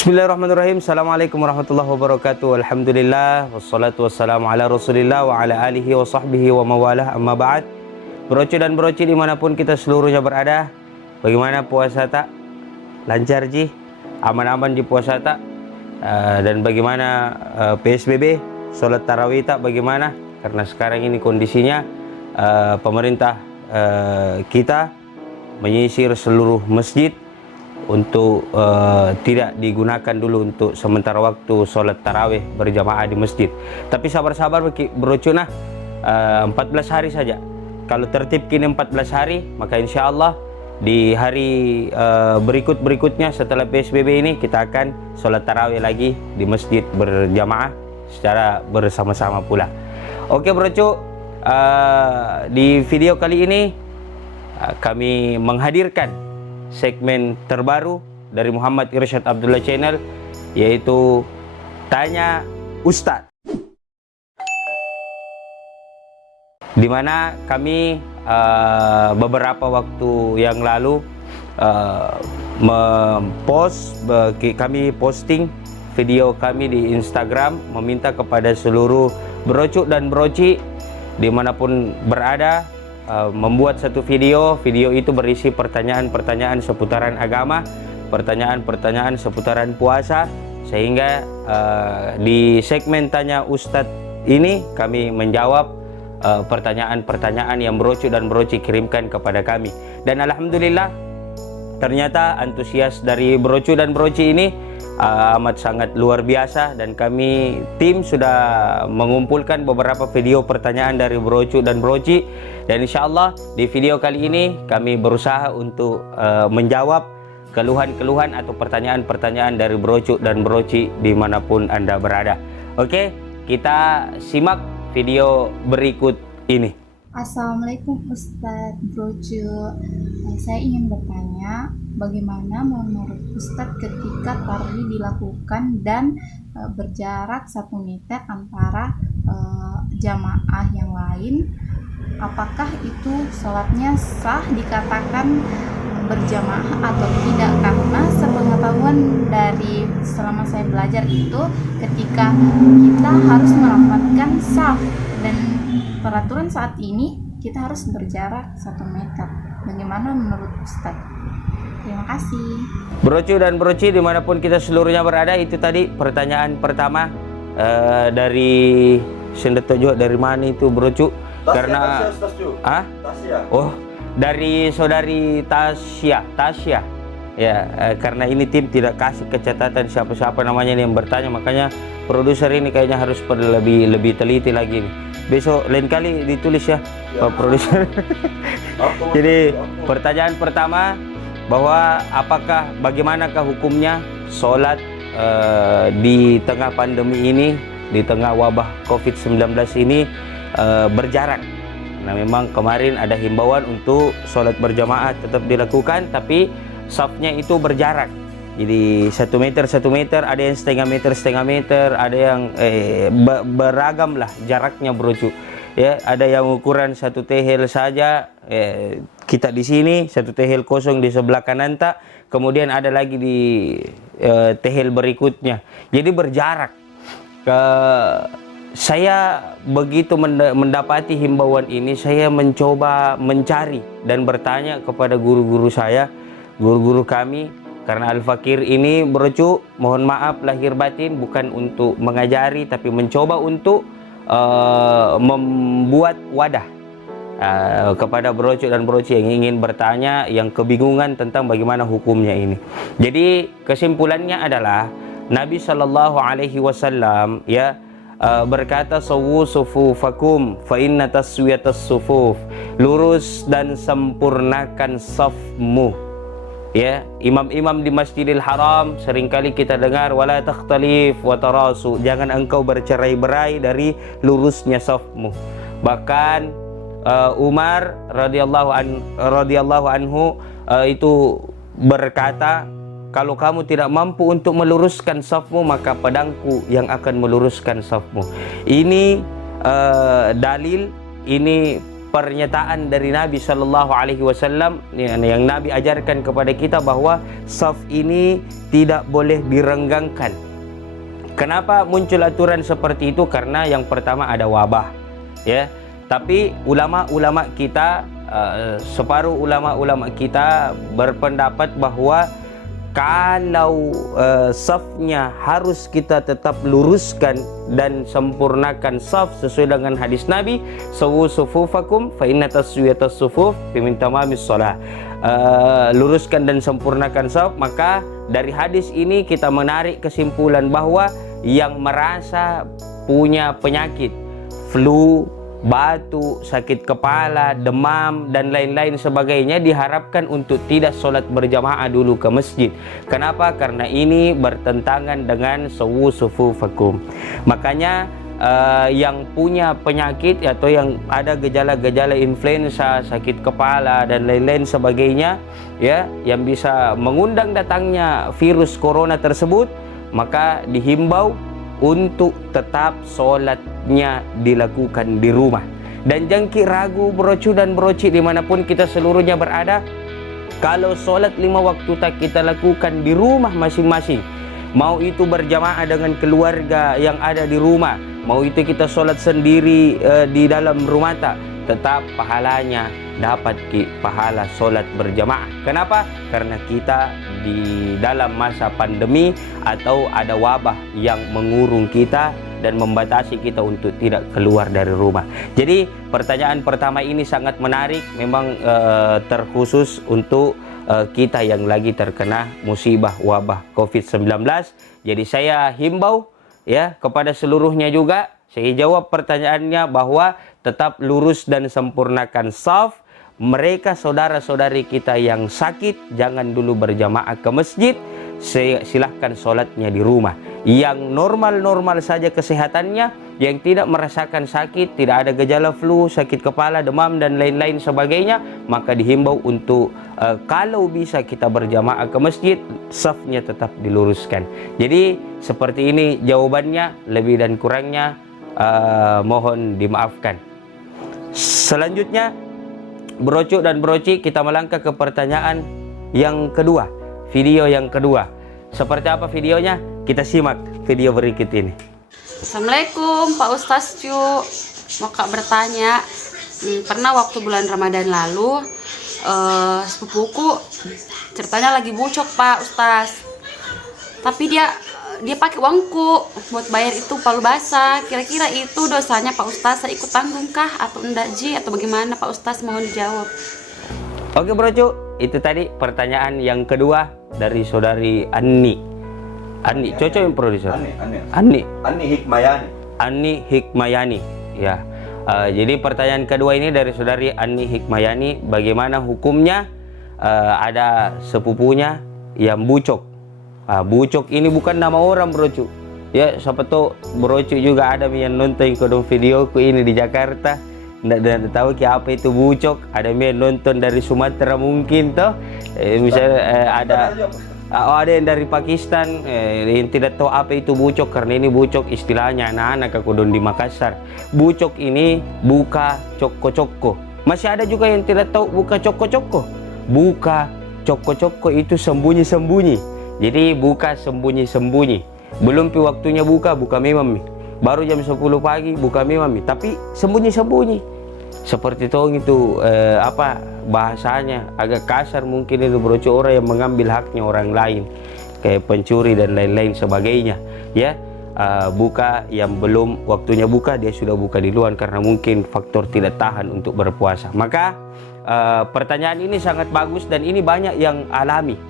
Bismillahirrahmanirrahim. Assalamualaikum warahmatullahi wabarakatuh. Alhamdulillah wassalatu wassalamu ala Rasulillah wa ala alihi wa sahbihi wa mawalah, amma ba'd. Broco dan broci dimanapun kita seluruhnya berada, bagaimana puasa tak? Lancar ji? Aman-aman di puasa tak? Dan bagaimana PSBB? Sholat tarawih tak bagaimana? Karena sekarang ini kondisinya pemerintah kita menyisir seluruh masjid untuk tidak digunakan dulu untuk sementara waktu sholat tarawih berjamaah di masjid. Tapi sabar-sabar broco nah, 14 hari saja. Kalau tertib kini 14 hari, maka insya Allah di hari berikutnya setelah PSBB ini kita akan sholat tarawih lagi di masjid berjamaah secara bersama-sama pula. Oke broco, di video kali ini kami menghadirkan segmen terbaru dari Muhammad Irsyad Abdullah Channel, yaitu Tanya Ustadz, di mana kami beberapa waktu yang lalu kami posting video kami di Instagram, meminta kepada seluruh brocuk dan broci dimanapun berada membuat satu video itu berisi pertanyaan-pertanyaan seputaran agama, pertanyaan-pertanyaan seputaran puasa, sehingga di segmen Tanya Ustadz ini kami menjawab pertanyaan-pertanyaan yang brocuk dan broci kirimkan kepada kami. Dan alhamdulillah ternyata antusias dari brocuk dan broci ini amat sangat luar biasa, dan kami tim sudah mengumpulkan beberapa video pertanyaan dari brocuk dan broci, dan insyaallah di video kali ini kami berusaha untuk menjawab keluhan-keluhan atau pertanyaan-pertanyaan dari brocuk dan broci dimanapun Anda berada. Oke, kita simak video berikut ini. Assalamualaikum Ustadz Brojo. Saya ingin bertanya, bagaimana menurut Ustadz ketika tarawih dilakukan dan berjarak 1 meter antara jamaah yang lain? Apakah itu sholatnya sah dikatakan berjamaah atau tidak? Karena sepengetahuan dari selama saya belajar itu, ketika kita harus merapatkan saf, dan peraturan saat ini kita harus berjarak 1 meter. Bagaimana menurut Ustadz? Terima kasih. Brocu dan broci dimanapun kita seluruhnya berada, itu tadi pertanyaan pertama dari Sendetojo. Dari mana itu brocu? Karena dari saudari Tasya. Ya, karena ini tim tidak kasih kecatatan siapa-siapa namanya yang bertanya, makanya produser ini kayaknya harus lebih teliti lagi nih. Besok lain kali ditulis ya, Pak produser. Jadi pertanyaan pertama, bahwa bagaimanakah hukumnya sholat di tengah pandemi ini, di tengah wabah COVID-19 ini berjarak. Nah, memang kemarin ada himbauan untuk sholat berjamaah tetap dilakukan, tapi safnya itu berjarak. Jadi 1 meter, ada yang setengah meter, ada yang beragam lah jaraknya brocu. Ya, ada yang ukuran 1 tehel saja, kita di sini 1 tehel kosong di sebelah kanan tak, kemudian ada lagi di tehel berikutnya. Jadi berjarak. Saya begitu mendapati himbauan ini, saya mencoba mencari dan bertanya kepada guru-guru saya, guru-guru kami. Karena Al-Fakir ini brocu, mohon maaf lahir batin, bukan untuk mengajari, tapi mencoba untuk membuat wadah kepada brocu dan broci yang ingin bertanya, yang kebingungan tentang bagaimana hukumnya ini. Jadi kesimpulannya adalah Nabi Shallallahu Alaihi Wasallam berkata, sawu sufufakum fa inna taswiyatas sufuf, lurus dan sempurnakan safmu. Ya, imam-imam di Masjidil Haram seringkali kita dengar wala takhtalif wa tarasu, jangan engkau bercerai-berai dari lurusnya safmu. Bahkan Umar radhiyallahu anhu itu berkata, kalau kamu tidak mampu untuk meluruskan safmu, maka pedangku yang akan meluruskan safmu. Ini dalil, ini pernyataan dari Nabi Shallallahu Alaihi Wasallam yang Nabi ajarkan kepada kita bahwa saf ini tidak boleh direnggangkan. Kenapa muncul aturan seperti itu? Karena yang pertama ada wabah, ya. Tapi ulama-ulama kita, separuh ulama-ulama kita berpendapat bahwa kalau safnya harus kita tetap luruskan dan sempurnakan saf sesuai dengan hadis Nabi, sawu sufufakum fa inna taswiyatas sufuf min tamamis shalah. Luruskan dan sempurnakan saf. Maka dari hadis ini kita menarik kesimpulan bahwa yang merasa punya penyakit flu, batuk, sakit kepala, demam, dan lain-lain sebagainya diharapkan untuk tidak sholat berjamaah dulu ke masjid. Kenapa? Karena ini bertentangan dengan sawu sufufakum. Makanya yang punya penyakit atau yang ada gejala-gejala influenza, sakit kepala, dan lain-lain sebagainya, ya, yang bisa mengundang datangnya virus corona tersebut, maka dihimbau untuk tetap sholatnya dilakukan di rumah. Dan jangkit ragu brocu dan broci dimanapun kita seluruhnya berada, kalau sholat 5 waktu tak kita lakukan di rumah masing-masing, mau itu berjamaah dengan keluarga yang ada di rumah, mau itu kita sholat sendiri di dalam rumah tak, tetap pahalanya dapat pahala sholat berjamaah. Kenapa? Karena kita di dalam masa pandemi atau ada wabah yang mengurung kita dan membatasi kita untuk tidak keluar dari rumah. Jadi pertanyaan pertama ini sangat menarik, memang terkhusus untuk kita yang lagi terkena musibah wabah COVID-19. Jadi saya himbau ya kepada seluruhnya juga, saya jawab pertanyaannya bahwa tetap lurus dan sempurnakan saf. Mereka saudara-saudari kita yang sakit jangan dulu berjamaah ke masjid, silahkan sholatnya di rumah. Yang normal-normal saja kesehatannya, yang tidak merasakan sakit, tidak ada gejala flu, sakit kepala, demam, dan lain-lain sebagainya, maka dihimbau untuk kalau bisa kita berjamaah ke masjid, safnya tetap diluruskan. Jadi seperti ini jawabannya, lebih dan kurangnya mohon dimaafkan. Selanjutnya, Brocu dan broci, kita melangkah ke pertanyaan yang kedua, video yang kedua. Seperti apa videonya? Kita simak video berikut ini. Assalamualaikum Pak Ustaz Cu. Mau Kak bertanya, pernah waktu bulan Ramadan lalu sepupuku ceritanya lagi bucok Pak Ustaz. Tapi dia pakai uangku buat bayar itu palu basah. Kira-kira itu dosanya Pak Ustaz saya ikut tanggung kah atau enggak Ji, atau bagaimana Pak Ustaz, mohon dijawab. Oke brocu, itu tadi pertanyaan yang kedua dari saudari Anni. Anni, cocok yang produser. Anni Hikmayani. Anni Hikmayani, ya. Jadi pertanyaan kedua ini dari saudari Anni Hikmayani, bagaimana hukumnya ada sepupunya yang bucok. Bucok ini bukan nama orang brocu, ya. Siapa tahu brocu juga ada yang nonton kodong videoku ini di Jakarta, nggak tahu apa itu bucok. Ada yang nonton dari Sumatera mungkin toh, misalnya ada yang dari Pakistan yang tidak tahu apa itu bucok, karena ini bucok istilahnya anak-anak kodong di Makassar. Bucok ini buka coko-coko. Masih ada juga yang tidak tahu buka coko-coko. Buka coko-coko itu sembunyi-sembunyi. Jadi buka sembunyi-sembunyi. Belum waktunya buka memang. Baru jam 10 pagi buka memang. Tapi sembunyi-sembunyi. Seperti itu bahasanya agak kasar mungkin itu brocu, orang yang mengambil haknya orang lain, kayak pencuri dan lain-lain sebagainya, ya. Buka yang belum waktunya buka, dia sudah buka di luar karena mungkin faktor tidak tahan untuk berpuasa. Maka pertanyaan ini sangat bagus dan ini banyak yang alami.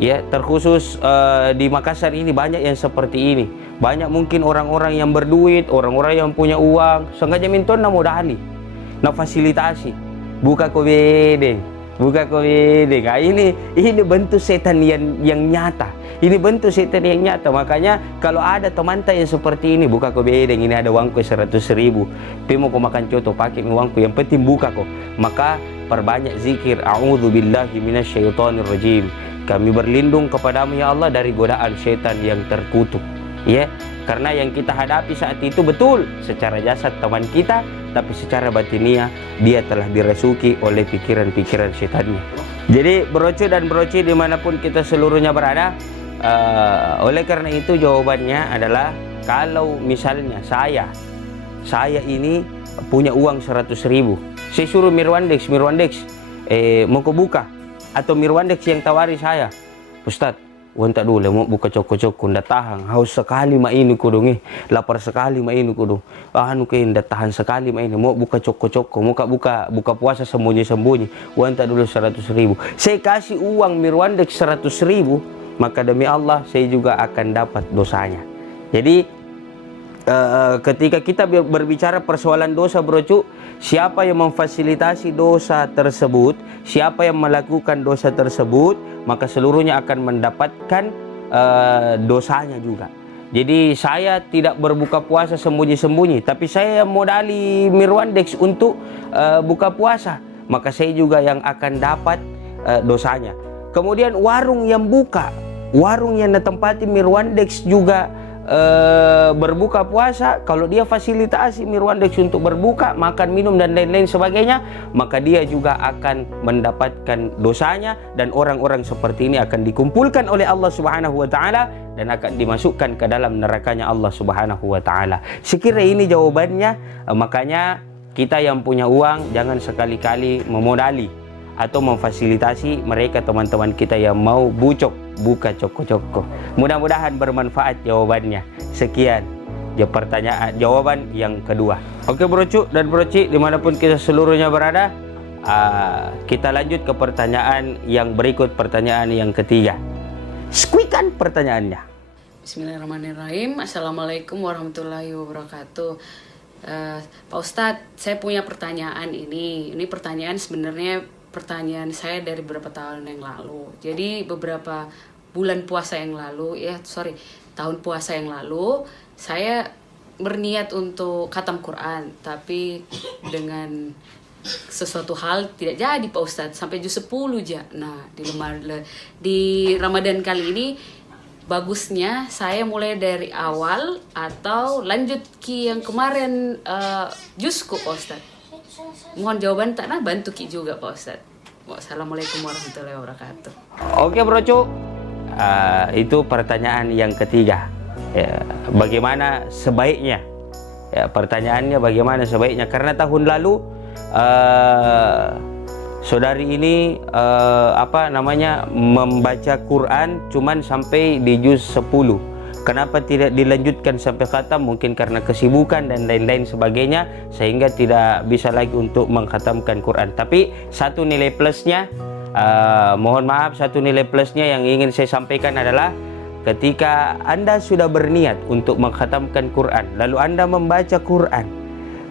Ya, terkhusus di Makassar ini banyak yang seperti ini. Banyak mungkin orang-orang yang berduit, orang-orang yang punya uang, sengaja minta na modali, na fasilitasi, buka kobedeng. Ini bentuk setan yang nyata. Ini bentuk setan yang nyata. Makanya kalau ada teman yang seperti ini, buka kobedeng, ini ada uangku 100.000, mau kau makan coto pakai uangku, yang penting buka kok. Maka perbanyak zikir, a'udzubillahi minasyaitonirrajim. Kami berlindung kepadamu ya Allah dari godaan syaitan yang terkutuk, ya. Karena yang kita hadapi saat itu betul secara jasad teman kita, tapi secara batiniah dia telah dirasuki oleh pikiran-pikiran setannya. Jadi brocu dan broci dimanapun kita seluruhnya berada, oleh karena itu jawabannya adalah kalau misalnya saya ini punya uang 100.000, saya suruh Mirwandex, mau kau buka, atau Mirwandex yang tawari saya, Ustadz, uang tak dulu mau buka coko-coko, ndak tahan, haus sekali mak ini kudung, lapar sekali mak ini kudung, anu ke ndak tahan sekali mak ini, mau buka coko-coko, mau buka puasa sembunyi-sembunyi, uang tak dulu 100.000, saya kasih uang Mirwandex 100.000, maka demi Allah saya juga akan dapat dosanya. Jadi ketika kita berbicara persoalan dosa brocu, siapa yang memfasilitasi dosa tersebut, siapa yang melakukan dosa tersebut, maka seluruhnya akan mendapatkan dosanya juga. Jadi saya tidak berbuka puasa sembunyi-sembunyi, tapi saya modali Mirwandex untuk buka puasa, maka saya juga yang akan dapat dosanya. Kemudian warung yang buka, warung yang ditempati Mirwandex juga berbuka puasa, kalau dia fasilitasi Mirwandex untuk berbuka, makan, minum dan lain-lain sebagainya, maka dia juga akan mendapatkan dosanya, dan orang-orang seperti ini akan dikumpulkan oleh Allah Subhanahu wa taala dan akan dimasukkan ke dalam nerakanya Allah Subhanahu wa taala. Sekira ini jawabannya. Makanya kita yang punya uang jangan sekali-kali memodali atau memfasilitasi mereka teman-teman kita yang mau buka coko-coko. Mudah-mudahan bermanfaat jawabannya. Sekian jawaban yang kedua. Oke brocu dan broci dimanapun kita seluruhnya berada, kita lanjut ke pertanyaan yang berikut, pertanyaan yang ketiga. Squeakan pertanyaannya. Bismillahirrahmanirrahim. Assalamualaikum warahmatullahi wabarakatuh. Pak Ustadz, saya punya pertanyaan ini. Ini pertanyaan sebenarnya pertanyaan saya dari beberapa tahun yang lalu. Jadi beberapa bulan puasa yang lalu, tahun puasa yang lalu, saya berniat untuk khatam Quran, tapi dengan sesuatu hal tidak jadi Pak Ustadz, sampai juz 10 aja. Nah, di Ramadan kali ini bagusnya saya mulai dari awal atau lanjut ki yang kemarin juzku Pak Ustadz. Mohon jawaban tak bantu ki juga Pak Ustadz. Wassalamualaikum warahmatullahi wabarakatuh. Oke brocu, itu pertanyaan yang ketiga. Bagaimana sebaiknya? Pertanyaannya bagaimana sebaiknya? Karena tahun lalu saudari ini membaca Quran cuman sampai di juz 10. Kenapa tidak dilanjutkan sampai khatam? Mungkin karena kesibukan dan lain-lain sebagainya, sehingga tidak bisa lagi untuk mengkhatamkan Quran. Tapi satu nilai plusnya, satu nilai plusnya yang ingin saya sampaikan adalah ketika Anda sudah berniat untuk mengkhatamkan Quran, lalu Anda membaca Quran,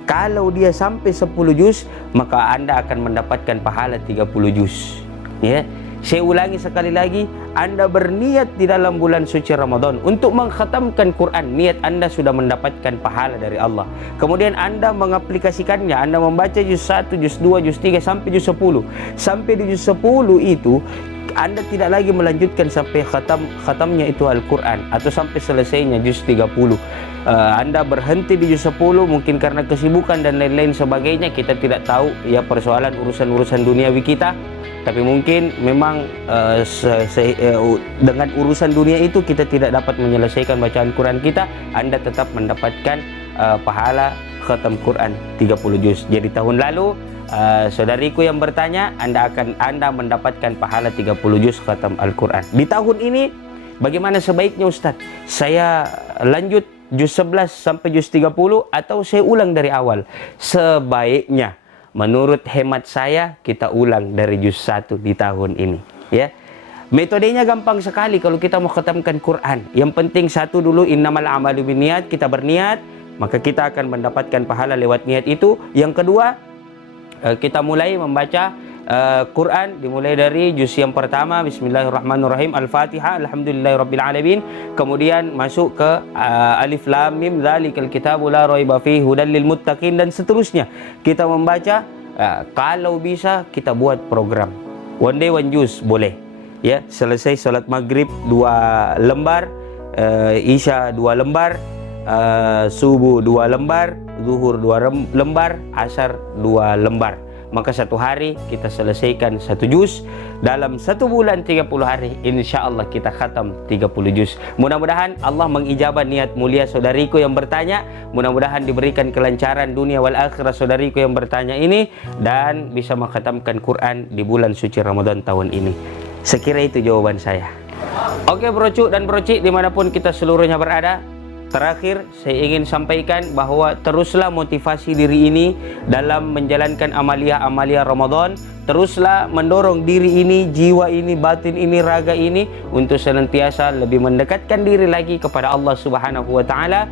kalau dia sampai 10 juz, maka Anda akan mendapatkan pahala 30 juz. Ya. Saya ulangi sekali lagi, Anda berniat di dalam bulan suci Ramadan untuk mengkhatamkan Quran, niat Anda sudah mendapatkan pahala dari Allah. Kemudian Anda mengaplikasikannya, Anda membaca juz 1, juz 2, juz 3 sampai juz 10. Sampai di juz 10 itu Anda tidak lagi melanjutkan sampai khatamnya itu Al-Quran atau sampai selesainya juz 30. Anda berhenti di juz 10 mungkin karena kesibukan dan lain-lain sebagainya, kita tidak tahu ya persoalan urusan duniawi kita. Tapi mungkin memang dengan urusan dunia itu kita tidak dapat menyelesaikan bacaan Quran kita, Anda tetap mendapatkan pahala khatam Quran 30 juz. Jadi tahun lalu saudariku yang bertanya, Anda mendapatkan pahala 30 juz khatam Al-Quran. Di tahun ini bagaimana sebaiknya Ustadz? Saya lanjut juz 11 sampai juz 30 atau saya ulang dari awal? Sebaiknya menurut hemat saya kita ulang dari juz 1 di tahun ini, ya. Metodenya gampang sekali kalau kita mau khatamkan Quran. Yang penting satu dulu, innamal a'malu binniyat, kita berniat, maka kita akan mendapatkan pahala lewat niat itu. Yang kedua, kita mulai membaca Quran, dimulai dari juz yang pertama, Bismillahirrahmanirrahim, Al-Fatihah, Alhamdulillahirabbil alamin. Kemudian masuk ke Alif Lam Mim, Dzalikal kitabu la raiba fihi hudal lil muttaqin, dan seterusnya. Kita membaca, kalau bisa kita buat program one day one juz, boleh. Ya, selesai salat maghrib 2 lembar, Isya 2 lembar, subuh 2 lembar, zuhur 2 lembar, asar 2 lembar. Maka satu hari kita selesaikan 1 juz. Dalam 1 bulan 30 hari, insya Allah kita khatam 30 juz. Mudah-mudahan Allah mengijabah niat mulia saudariku yang bertanya. Mudah-mudahan diberikan kelancaran dunia wal akhirah saudariku yang bertanya ini, dan bisa mengkhatamkan Quran di bulan suci Ramadan tahun ini. Sekira itu jawaban saya. Oke brocu dan broci dimanapun kita seluruhnya berada, terakhir saya ingin sampaikan bahwa teruslah motivasi diri ini dalam menjalankan amalia-amalia Ramadan. Teruslah mendorong diri ini, jiwa ini, batin ini, raga ini untuk senantiasa lebih mendekatkan diri lagi kepada Allah Subhanahu wa taala.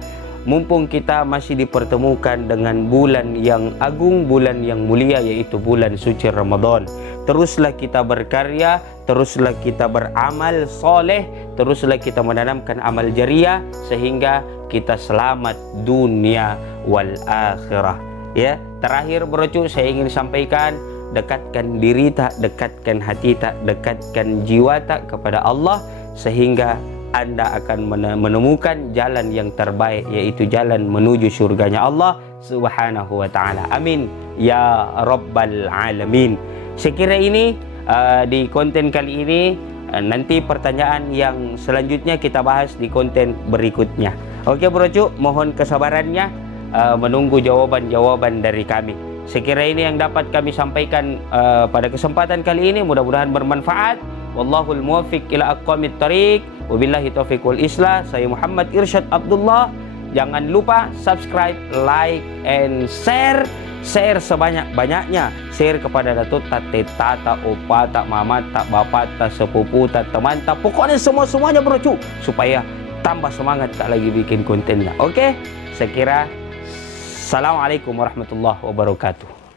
Mumpung kita masih dipertemukan dengan bulan yang agung, bulan yang mulia, yaitu bulan suci Ramadan. Teruslah kita berkarya, teruslah kita beramal soleh, teruslah kita menanamkan amal jariah sehingga kita selamat dunia wal akhirah. Ya, terakhir brocu saya ingin sampaikan, dekatkan diri tak, dekatkan hati tak, dekatkan jiwa tak kepada Allah, sehingga Anda akan menemukan jalan yang terbaik, yaitu jalan menuju surganya Allah Subhanahu wa taala. Amin ya rabbal alamin. Sekira ini di konten kali ini, nanti pertanyaan yang selanjutnya kita bahas di konten berikutnya. Oke brocu, mohon kesabarannya menunggu jawaban-jawaban dari kami. Sekira ini yang dapat kami sampaikan pada kesempatan kali ini, mudah-mudahan bermanfaat. Wallahul muwaffiq ila aqwamit thariq. Wabillahi taufiq wal islah. Saya Muhammad Irsyad Abdullah. Jangan lupa subscribe, like, and share. Share sebanyak-banyaknya. Share kepada datuk tak, teta tak, opa tak, mama tak, bapak tak, sepupu tak, teman tak. Pokoknya semuanya brocu, supaya tambah semangat tak lagi bikin kontennya. Oke? Saya kira Assalamualaikum warahmatullahi wabarakatuh.